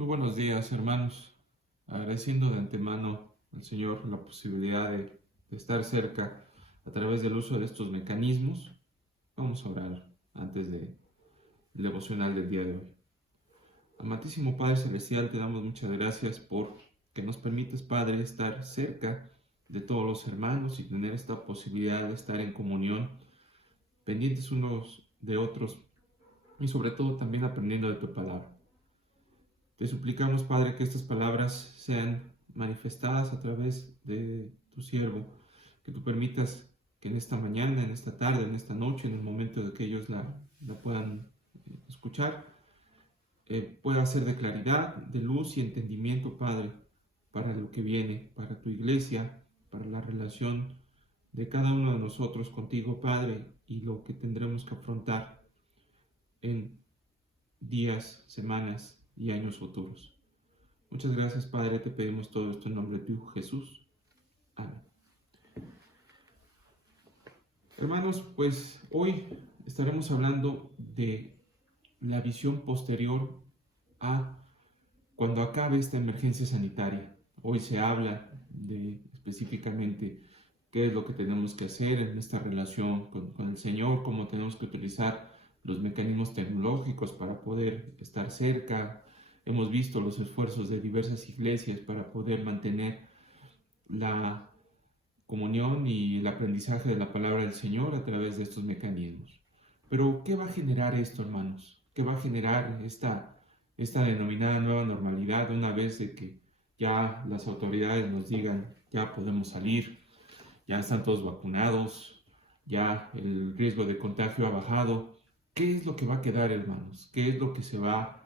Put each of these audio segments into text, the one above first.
Muy buenos días, hermanos. Agradeciendo de antemano al Señor la posibilidad de estar cerca a través del uso de estos mecanismos, vamos a orar antes del devocional del día de hoy. Amantísimo Padre Celestial, te damos muchas gracias por que nos permites, Padre, estar cerca de todos los hermanos y tener esta posibilidad de estar en comunión, pendientes unos de otros y sobre todo también aprendiendo de tu palabra. Te suplicamos, Padre, que estas palabras sean manifestadas a través de tu siervo, que tú permitas que en esta mañana, en esta tarde, en esta noche, en el momento de que ellos la puedan escuchar, pueda ser de claridad, de luz y entendimiento, Padre, para lo que viene, para tu iglesia, para la relación de cada uno de nosotros contigo, Padre, y lo que tendremos que afrontar en días, semanas y años futuros. Muchas gracias, Padre, te pedimos todo esto en nombre de tu Hijo Jesús. Amén. Hermanos, pues hoy estaremos hablando de la visión posterior a cuando acabe esta emergencia sanitaria. Hoy se habla de específicamente qué es lo que tenemos que hacer en esta relación con el Señor, cómo tenemos que utilizar los mecanismos tecnológicos para poder estar cerca. Hemos visto los esfuerzos de diversas iglesias para poder mantener la comunión y el aprendizaje de la palabra del Señor a través de estos mecanismos. Pero, ¿qué va a generar esto, hermanos? ¿Qué va a generar esta denominada nueva normalidad una vez de que ya las autoridades nos digan, ya podemos salir, ya están todos vacunados, ya el riesgo de contagio ha bajado? ¿Qué es lo que va a quedar, hermanos? ¿Qué es lo que se va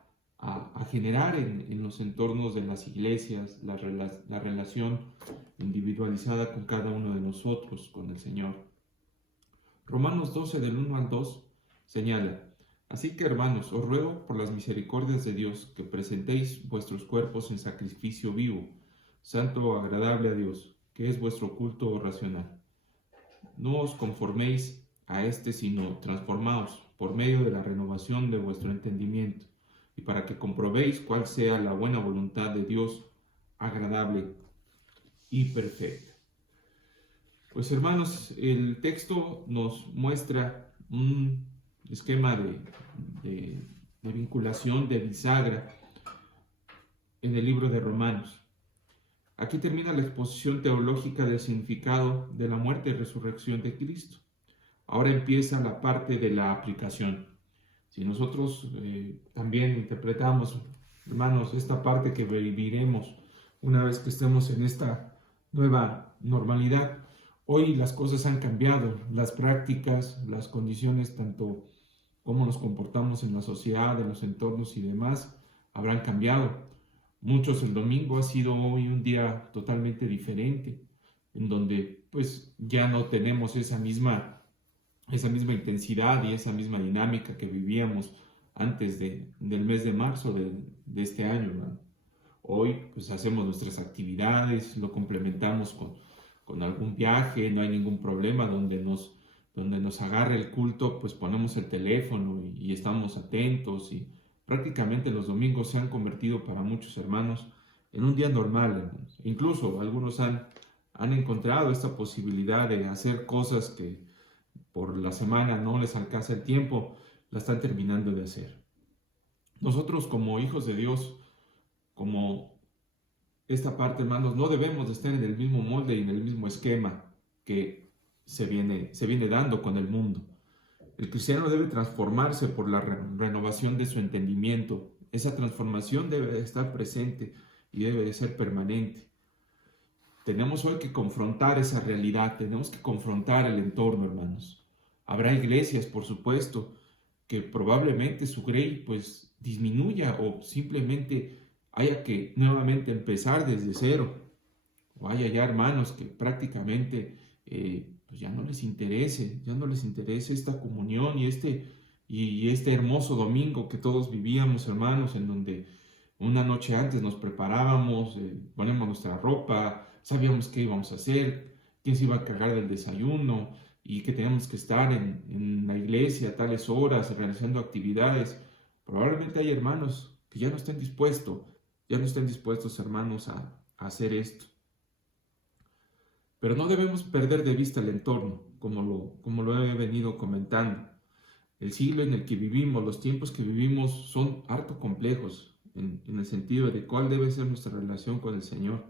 a generar en los entornos de las iglesias, la relación individualizada con cada uno de nosotros, con el Señor? Romanos 12, del 1 al 2, señala: Así que, hermanos, os ruego por las misericordias de Dios que presentéis vuestros cuerpos en sacrificio vivo, santo, agradable a Dios, que es vuestro culto racional. No os conforméis a sino transformaos por medio de la renovación de vuestro entendimiento, y para que comprobéis cuál sea la buena voluntad de Dios, agradable y perfecta. Pues, hermanos, el texto nos muestra un esquema de vinculación, de bisagra en el libro de Romanos. Aquí termina la exposición teológica del significado de la muerte y resurrección de Cristo. Ahora empieza la parte de la aplicación. Si nosotros también interpretamos, hermanos, esta parte que viviremos una vez que estemos en esta nueva normalidad, hoy las cosas han cambiado, las prácticas, las condiciones, tanto cómo nos comportamos en la sociedad, en los entornos y demás, habrán cambiado. Muchos, el domingo ha sido hoy un día totalmente diferente, en donde pues ya no tenemos esa misma intensidad y esa misma dinámica que vivíamos antes del mes de marzo de este año, ¿no? Hoy pues hacemos nuestras actividades, lo complementamos con algún viaje, no hay ningún problema. Donde nos agarre el culto, pues ponemos el teléfono y estamos atentos, y prácticamente los domingos se han convertido para muchos hermanos en un día normal, hermanos. Incluso algunos han encontrado esta posibilidad de hacer cosas que por la semana no les alcanza el tiempo, la están terminando de hacer. Nosotros, como hijos de Dios, como esta parte, hermanos, no debemos de estar en el mismo molde y en el mismo esquema que se viene dando con el mundo. El cristiano debe transformarse por la renovación de su entendimiento. Esa transformación debe de estar presente y debe de ser permanente. Tenemos hoy que confrontar esa realidad, tenemos que confrontar el entorno, hermanos. Habrá iglesias, por supuesto, que probablemente su grey pues disminuya, o simplemente haya que nuevamente empezar desde cero. O haya ya hermanos que prácticamente pues ya no les interese esta comunión y este hermoso domingo que todos vivíamos, hermanos, en donde una noche antes nos preparábamos, poníamos nuestra ropa, sabíamos qué íbamos a hacer, quién se iba a cargar del desayuno, y que teníamos que estar en la iglesia a tales horas realizando actividades. Probablemente hay hermanos que ya no estén dispuestos ya no estén dispuestos, hermanos, a hacer esto. Pero no debemos perder de vista el entorno, como lo he venido comentando. El siglo en el que vivimos, los tiempos que vivimos son harto complejos en el sentido de cuál debe ser nuestra relación con el Señor.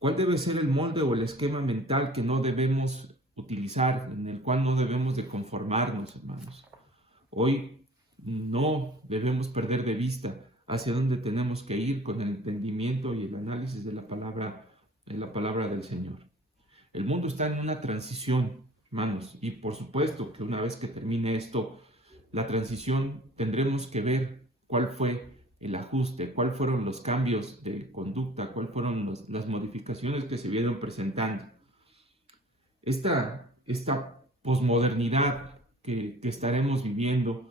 ¿Cuál debe ser el molde o el esquema mental que no debemos utilizar, en el cual no debemos de conformarnos, hermanos? Hoy no debemos perder de vista hacia dónde tenemos que ir con el entendimiento y el análisis de la palabra del Señor. El mundo está en una transición, hermanos, y por supuesto que una vez que termine esto, la transición, tendremos que ver cuál fue el ajuste, cuáles fueron los cambios de conducta, cuáles fueron las modificaciones que se vieron presentando. Esta posmodernidad que estaremos viviendo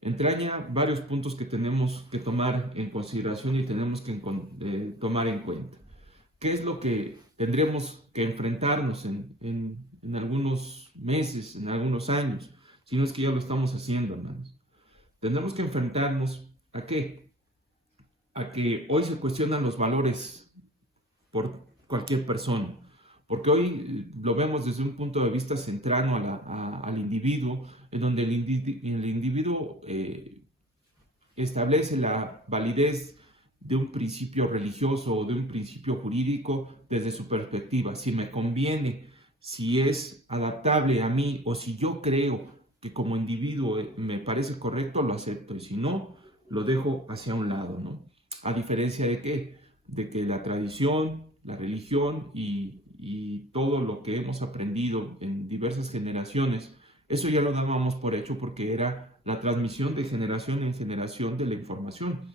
entraña varios puntos que tenemos que tomar en consideración y tenemos que tomar en cuenta. ¿Qué es lo que tendremos que enfrentarnos en algunos meses, en algunos años? Si no es que ya lo estamos haciendo, hermanos. Tendremos que enfrentarnos ¿a qué? A que hoy se cuestionan los valores por cualquier persona. Porque hoy lo vemos desde un punto de vista centrado al individuo, en donde el individuo establece la validez de un principio religioso o de un principio jurídico desde su perspectiva. Si me conviene, si es adaptable a mí o si yo creo que como individuo me parece correcto, lo acepto, y si no, lo dejo hacia un lado, ¿no? A diferencia de ¿qué? De que la tradición, la religión y todo lo que hemos aprendido en diversas generaciones, eso ya lo dábamos por hecho porque era la transmisión de generación en generación de la información.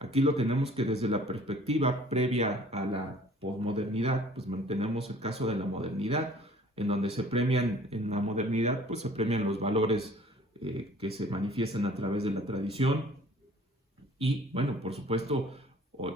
Aquí lo tenemos que desde la perspectiva previa a la posmodernidad, pues mantenemos el caso de la modernidad, en donde se premian, en la modernidad, pues se premian los valores que se manifiestan a través de la tradición y, bueno, por supuesto,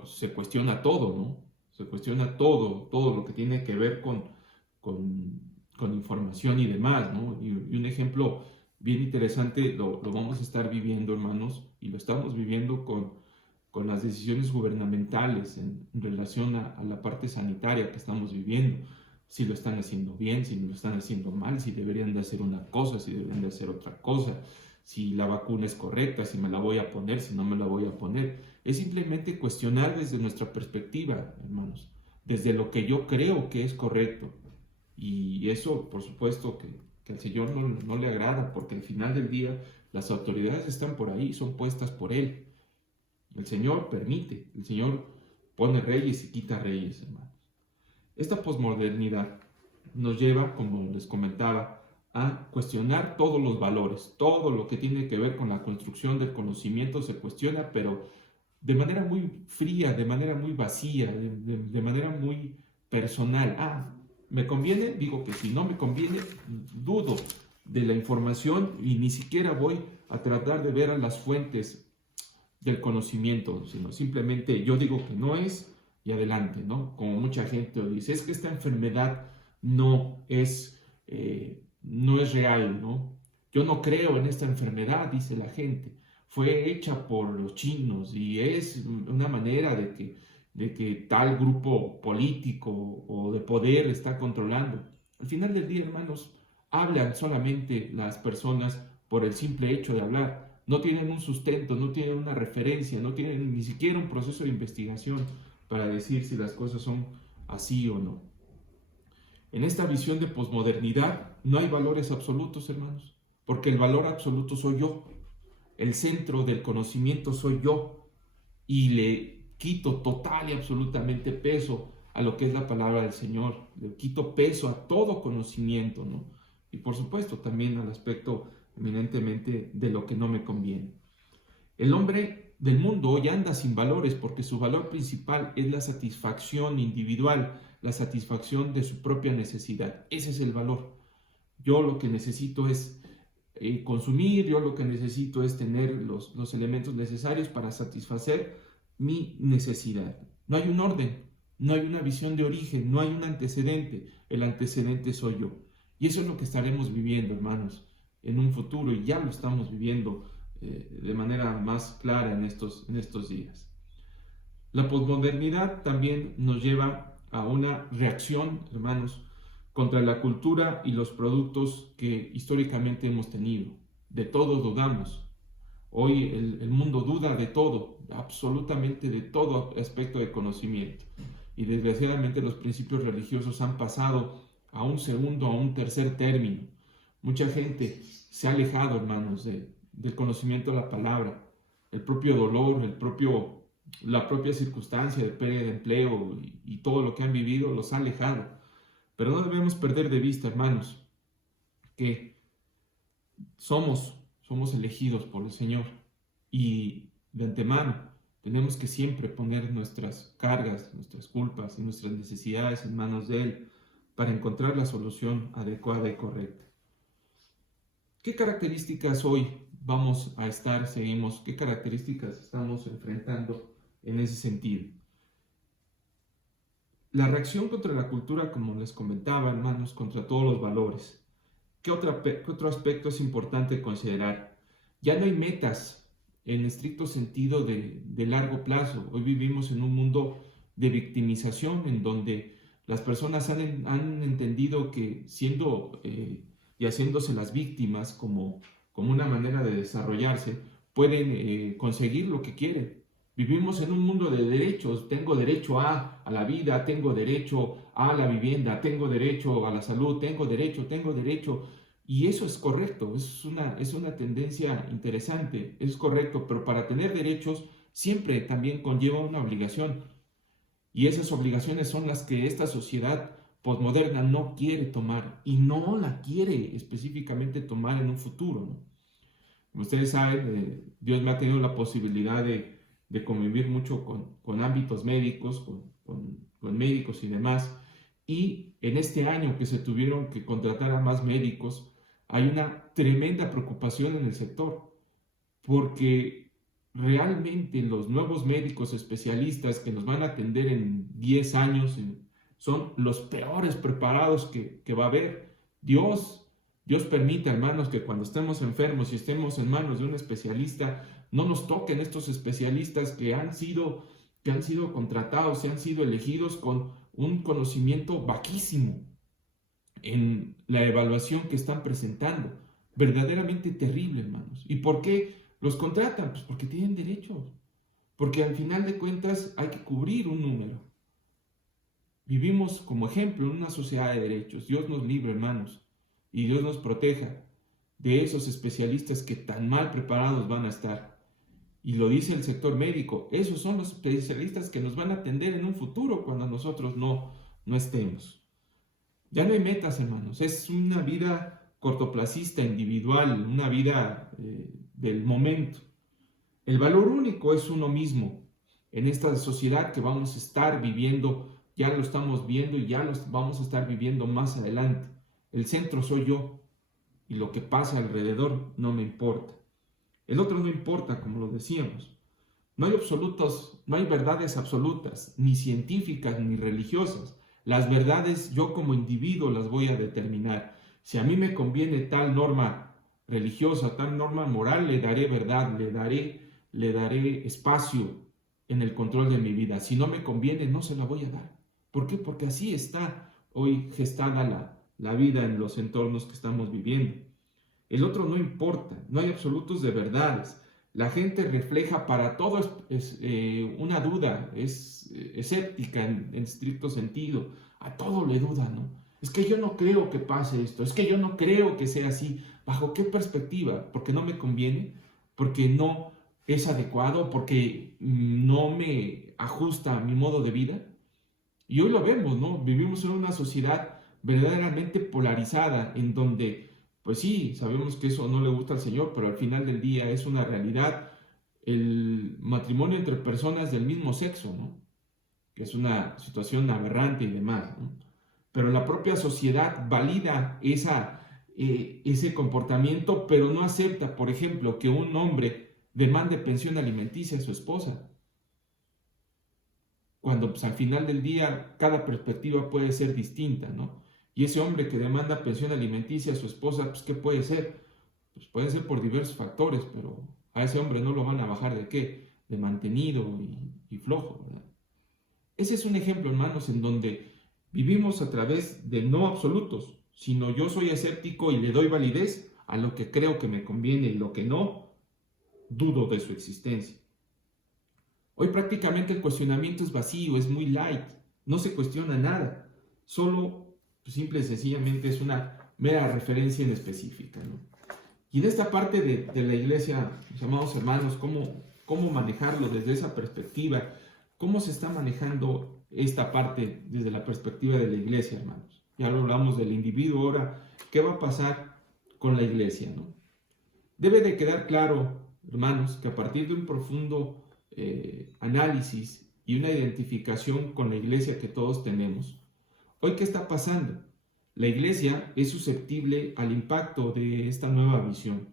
se cuestiona todo, ¿no? Se cuestiona todo lo que tiene que ver con información y demás, ¿no? Y un ejemplo bien interesante lo vamos a estar viviendo, hermanos, y lo estamos viviendo con las decisiones gubernamentales en relación a la parte sanitaria que estamos viviendo, si lo están haciendo bien, si lo están haciendo mal, si deberían de hacer una cosa, si deberían de hacer otra cosa, si la vacuna es correcta, si me la voy a poner, si no me la voy a poner. Es simplemente cuestionar desde nuestra perspectiva, hermanos, desde lo que yo creo que es correcto. Y eso, por supuesto, que al Señor no le agrada, porque al final del día las autoridades están por ahí, son puestas por Él. El Señor permite, el Señor pone reyes y quita reyes, hermanos. Esta posmodernidad nos lleva, como les comentaba, a cuestionar todos los valores, todo lo que tiene que ver con la construcción del conocimiento se cuestiona, pero de manera muy fría, de manera muy vacía, de manera muy personal. ¿Me conviene? Digo que si no me conviene, dudo de la información y ni siquiera voy a tratar de ver a las fuentes del conocimiento, sino simplemente yo digo que no es y adelante, ¿no? Como mucha gente dice, es que esta enfermedad no es real, ¿no? Yo no creo en esta enfermedad, dice la gente. Fue hecha por los chinos y es una manera de que tal grupo político o de poder está controlando. Al final del día, hermanos, hablan solamente las personas por el simple hecho de hablar. No tienen un sustento, no tienen una referencia, no tienen ni siquiera un proceso de investigación para decir si las cosas son así o no. En esta visión de posmodernidad no hay valores absolutos, hermanos, porque el valor absoluto soy yo. El centro del conocimiento soy yo y le quito total y absolutamente peso a lo que es la palabra del Señor. Le quito peso a todo conocimiento, ¿no? Y por supuesto también al aspecto eminentemente de lo que no me conviene. El hombre del mundo hoy anda sin valores porque su valor principal es la satisfacción individual, la satisfacción de su propia necesidad. Ese es el valor. Yo lo que necesito es consumir, yo lo que necesito es tener los elementos necesarios para satisfacer mi necesidad. No hay un orden, no hay una visión de origen, no hay un antecedente. El antecedente soy yo. Y eso es lo que estaremos viviendo, hermanos, en un futuro, y ya lo estamos viviendo de manera más clara en estos días. La posmodernidad también nos lleva a una reacción, hermanos, contra la cultura y los productos que históricamente hemos tenido. De todo dudamos. Hoy el mundo duda de todo, absolutamente de todo aspecto de conocimiento. Y desgraciadamente los principios religiosos han pasado a un segundo, a un tercer término. Mucha gente se ha alejado, hermanos, del conocimiento de la palabra. El propio dolor, la propia circunstancia de pérdida de empleo y todo lo que han vivido los ha alejado. Pero no debemos perder de vista, hermanos, que somos elegidos por el Señor y de antemano tenemos que siempre poner nuestras cargas, nuestras culpas y nuestras necesidades en manos de Él para encontrar la solución adecuada y correcta. ¿Qué características hoy qué características estamos enfrentando en ese sentido? La reacción contra la cultura, como les comentaba, hermanos, contra todos los valores. ¿Qué otro aspecto es importante considerar? Ya no hay metas en estricto sentido de largo plazo. Hoy vivimos en un mundo de victimización en donde las personas han entendido que siendo y haciéndose las víctimas como una manera de desarrollarse, pueden conseguir lo que quieren. Vivimos en un mundo de derechos. Tengo derecho a la vida, tengo derecho a la vivienda, tengo derecho a la salud, tengo derecho. Y eso es correcto, es una tendencia interesante, es correcto, pero para tener derechos siempre también conlleva una obligación. Y esas obligaciones son las que esta sociedad posmoderna no quiere tomar y no la quiere específicamente tomar en un futuro, ¿no? Como ustedes saben, Dios me ha tenido la posibilidad de convivir mucho con ámbitos médicos, con médicos y demás. Y en este año que se tuvieron que contratar a más médicos, hay una tremenda preocupación en el sector, porque realmente los nuevos médicos especialistas que nos van a atender en 10 años son los peores preparados que va a haber. Dios permite, hermanos, que cuando estemos enfermos y estemos en manos de un especialista, no nos toquen estos especialistas que han sido contratados y han sido elegidos con un conocimiento bajísimo en la evaluación que están presentando. Verdaderamente terrible, hermanos. ¿Y por qué los contratan? Pues porque tienen derechos. Porque al final de cuentas hay que cubrir un número. Vivimos como ejemplo en una sociedad de derechos. Dios nos libre, hermanos, y Dios nos proteja de esos especialistas que tan mal preparados van a estar. Y lo dice el sector médico, esos son los especialistas que nos van a atender en un futuro cuando nosotros no estemos. Ya no hay metas, hermanos, es una vida cortoplacista, individual, una vida del momento. El valor único es uno mismo. En esta sociedad que vamos a estar viviendo, ya lo estamos viendo y ya lo vamos a estar viviendo más adelante. El centro soy yo y lo que pasa alrededor no me importa. El otro no importa, como lo decíamos. No hay verdades absolutas, ni científicas ni religiosas. Las verdades yo como individuo las voy a determinar. Si a mí me conviene tal norma religiosa, tal norma moral, le daré verdad, le daré espacio en el control de mi vida. Si no me conviene, no se la voy a dar. ¿Por qué? Porque así está hoy gestada la vida en los entornos que estamos viviendo. El otro no importa, no hay absolutos de verdades. La gente refleja para todo una duda, es escéptica en estricto sentido. A todo le duda, ¿no? Es que yo no creo que pase esto, es que yo no creo que sea así. ¿Bajo qué perspectiva? ¿Porque no me conviene? ¿Porque no es adecuado? ¿Porque no me ajusta a mi modo de vida? Y hoy lo vemos, ¿no? Vivimos en una sociedad verdaderamente polarizada en donde, pues sí, sabemos que eso no le gusta al Señor, pero al final del día es una realidad el matrimonio entre personas del mismo sexo, ¿no? Que es una situación aberrante y demás, ¿no? Pero la propia sociedad valida ese comportamiento, pero no acepta, por ejemplo, que un hombre demande pensión alimenticia a su esposa. Cuando pues, al final del día cada perspectiva puede ser distinta, ¿no? Y ese hombre que demanda pensión alimenticia a su esposa, pues ¿qué puede ser? Pues puede ser por diversos factores, pero a ese hombre no lo van a bajar ¿de qué? de mantenido y flojo, ¿verdad? Ese es un ejemplo, hermanos, en donde vivimos a través de no absolutos, sino yo soy escéptico y le doy validez a lo que creo que me conviene y lo que no, dudo de su existencia. Hoy prácticamente el cuestionamiento es vacío, es muy light, no se cuestiona nada, solo simple y sencillamente es una mera referencia en específica, ¿no? Y de esta parte de la iglesia, mis amados hermanos, ¿cómo manejarlo desde esa perspectiva? ¿Cómo se está manejando esta parte desde la perspectiva de la iglesia, hermanos? Ya lo hablamos del individuo, ahora, ¿qué va a pasar con la iglesia, no? Debe de quedar claro, hermanos, que a partir de un profundo análisis y una identificación con la iglesia que todos tenemos, hoy, ¿qué está pasando? La iglesia es susceptible al impacto de esta nueva visión.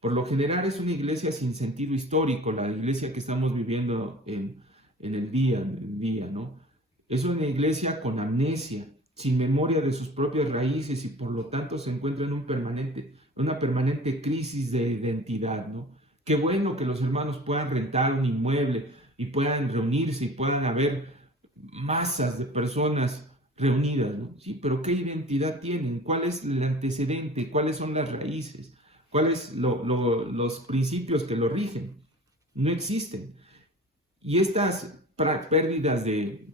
Por lo general es una iglesia sin sentido histórico, la iglesia que estamos viviendo en el día, ¿no? Es una iglesia con amnesia, sin memoria de sus propias raíces y por lo tanto se encuentra en una permanente crisis de identidad, ¿no? Qué bueno que los hermanos puedan rentar un inmueble y puedan reunirse y puedan haber masas de personas reunidas, ¿no? Sí, pero ¿qué identidad tienen? ¿Cuál es el antecedente? ¿Cuáles son las raíces? ¿Cuáles los principios que lo rigen? No existen. Y estas pérdidas de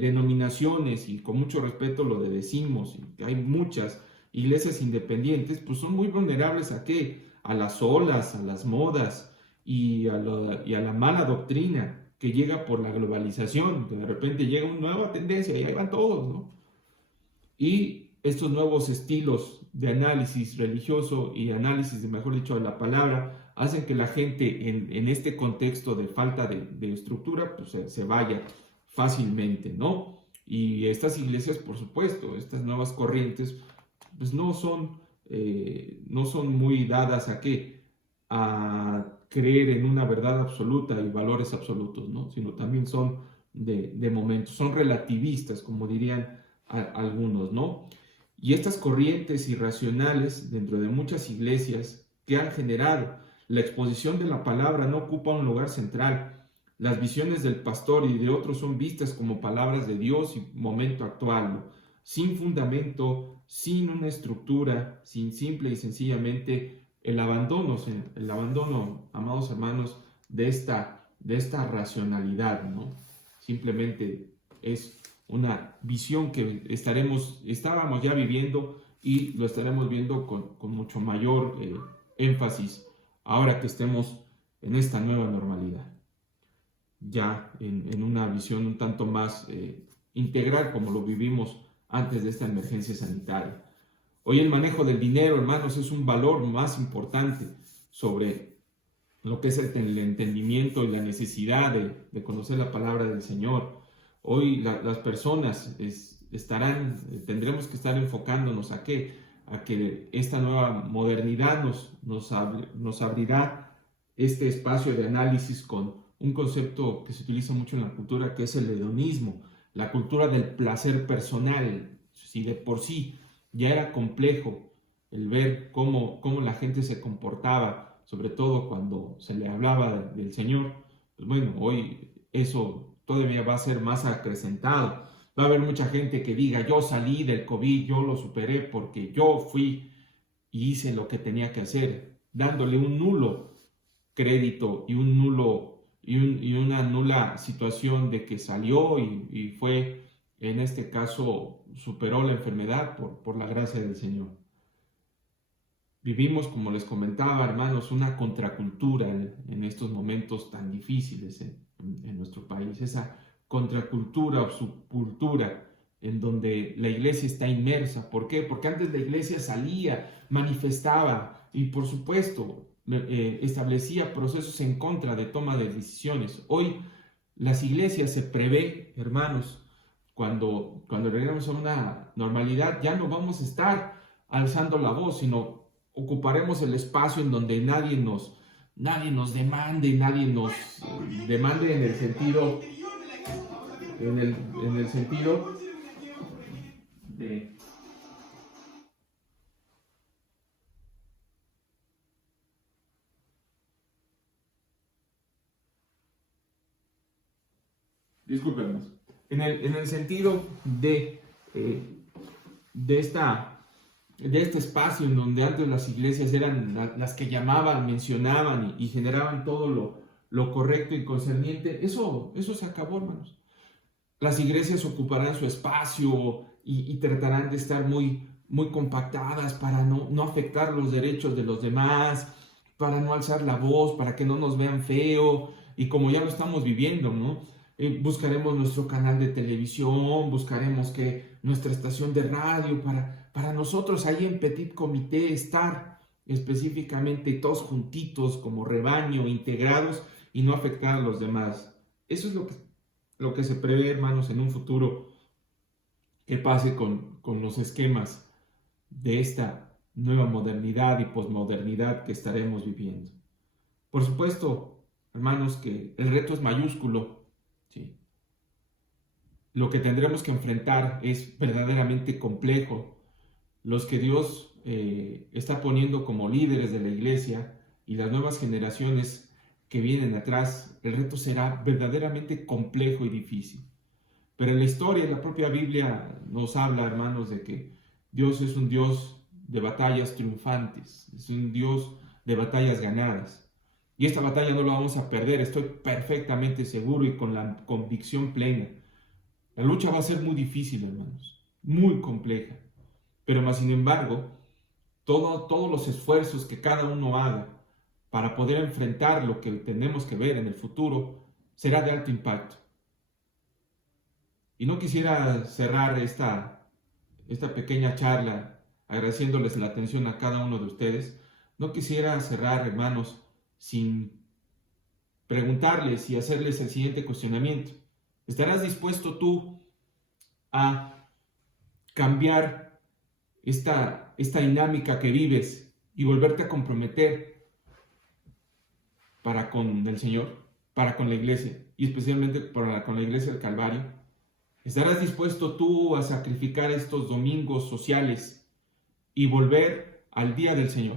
denominaciones, y con mucho respeto lo decimos, y hay muchas iglesias independientes, pues son muy vulnerables ¿a qué? A las olas, a las modas y a la mala doctrina que llega por la globalización, que de repente llega una nueva tendencia y ahí van todos, ¿no? Y estos nuevos estilos de análisis religioso y análisis, mejor dicho, de la palabra, hacen que la gente en este contexto de falta de estructura, pues se vaya fácilmente, ¿no? Y estas iglesias, por supuesto, estas nuevas corrientes, pues no son muy dadas a qué, a creer en una verdad absoluta y valores absolutos, ¿no? Sino también son de momentos, son relativistas, como dirían algunos, ¿no? Y estas corrientes irracionales dentro de muchas iglesias que han generado la exposición de la palabra no ocupa un lugar central. Las visiones del pastor y de otros son vistas como palabras de Dios y momento actual, ¿no? Sin fundamento, sin una estructura, sin simple y sencillamente el abandono, amados hermanos, de esta racionalidad, ¿no? Simplemente es una visión que estábamos ya viviendo y lo estaremos viendo con mucho mayor énfasis ahora que estemos en esta nueva normalidad, ya en una visión un tanto más integral como lo vivimos antes de esta emergencia sanitaria. Hoy el manejo del dinero, hermanos, es un valor más importante sobre lo que es el entendimiento y la necesidad de conocer la palabra del Señor. Hoy las personas tendremos que estar enfocándonos a qué, a que esta nueva modernidad nos abrirá este espacio de análisis con un concepto que se utiliza mucho en la cultura, que es el hedonismo, la cultura del placer personal. Si de por sí ya era complejo el ver cómo la gente se comportaba, sobre todo cuando se le hablaba del Señor, pues bueno, hoy eso todavía va a ser más acrecentado. Va a haber mucha gente que diga, yo salí del COVID, yo lo superé porque yo fui y hice lo que tenía que hacer, dándole un nulo crédito y una nula situación de que salió y fue, en este caso, superó la enfermedad por la gracia del Señor. Vivimos, como les comentaba, hermanos, una contracultura en estos momentos tan difíciles en nuestro país. Esa contracultura o subcultura en donde la iglesia está inmersa. ¿Por qué? Porque antes la iglesia salía, manifestaba y, por supuesto, establecía procesos en contra de toma de decisiones. Hoy las iglesias se prevé, hermanos, cuando regresemos a una normalidad, ya no vamos a estar alzando la voz, sino ocuparemos el espacio en donde nadie nos demande, nadie nos demande en el sentido, en el sentido de discúlpenos, en el sentido de este espacio en donde antes las iglesias eran las que llamaban, mencionaban y generaban todo lo correcto y concerniente, eso se acabó, hermanos. Las iglesias ocuparán su espacio y tratarán de estar muy compactadas para no afectar los derechos de los demás, para no alzar la voz, para que no nos vean feo, y como ya lo estamos viviendo, ¿no? Buscaremos nuestro canal de televisión, buscaremos que nuestra estación de radio, para nosotros ahí en Petit Comité estar específicamente todos juntitos como rebaño, integrados y no afectar a los demás. Eso es lo que se prevé, hermanos, en un futuro que pase con los esquemas de esta nueva modernidad y posmodernidad que estaremos viviendo. Por supuesto, hermanos, que el reto es mayúsculo, ¿sí? Lo que tendremos que enfrentar es verdaderamente complejo. Los que Dios está poniendo como líderes de la iglesia y las nuevas generaciones que vienen atrás, el reto será verdaderamente complejo y difícil. Pero en la historia, en la propia Biblia nos habla, hermanos, de que Dios es un Dios de batallas triunfantes, es un Dios de batallas ganadas. Y esta batalla no la vamos a perder, estoy perfectamente seguro y con la convicción plena. La lucha va a ser muy difícil, hermanos, muy compleja. Pero más sin embargo, todos los esfuerzos que cada uno haga para poder enfrentar lo que tenemos que ver en el futuro será de alto impacto. Y no quisiera cerrar esta pequeña charla agradeciéndoles la atención a cada uno de ustedes. No quisiera cerrar, hermanos, sin preguntarles y hacerles el siguiente cuestionamiento. ¿Estarás dispuesto tú a cambiar esta dinámica que vives y volverte a comprometer para con el Señor, para con la iglesia y especialmente para con la iglesia del Calvario? ¿Estarás dispuesto tú a sacrificar estos domingos sociales y volver al día del Señor?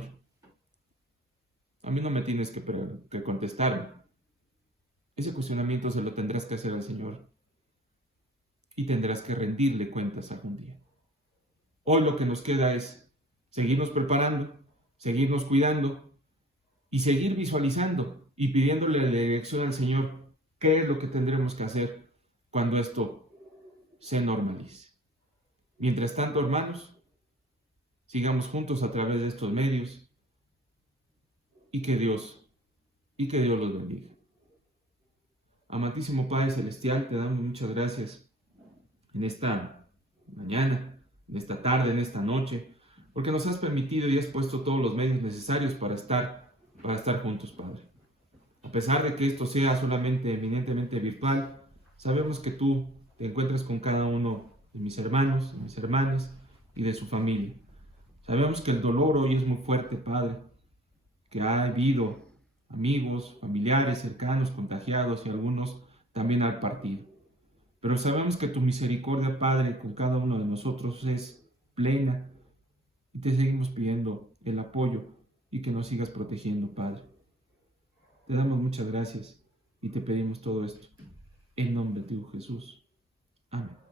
A mí no me tienes que contestarme. Ese cuestionamiento se lo tendrás que hacer al Señor y tendrás que rendirle cuentas algún día. Hoy lo que nos queda es seguirnos preparando, seguirnos cuidando y seguir visualizando y pidiéndole la dirección al Señor qué es lo que tendremos que hacer cuando esto se normalice. Mientras tanto, hermanos, sigamos juntos a través de estos medios y que Dios los bendiga. Amantísimo Padre Celestial, te damos muchas gracias en esta mañana, en esta tarde, en esta noche, porque nos has permitido y has puesto todos los medios necesarios para estar juntos, Padre. A pesar de que esto sea solamente eminentemente virtual, sabemos que tú te encuentras con cada uno de mis hermanos, de mis hermanas y de su familia. Sabemos que el dolor hoy es muy fuerte, Padre, que ha habido amigos, familiares cercanos, contagiados y algunos también han partido. Pero sabemos que tu misericordia, Padre, con cada uno de nosotros es plena y te seguimos pidiendo el apoyo y que nos sigas protegiendo, Padre. Te damos muchas gracias y te pedimos todo esto en nombre de tu Jesús. Amén.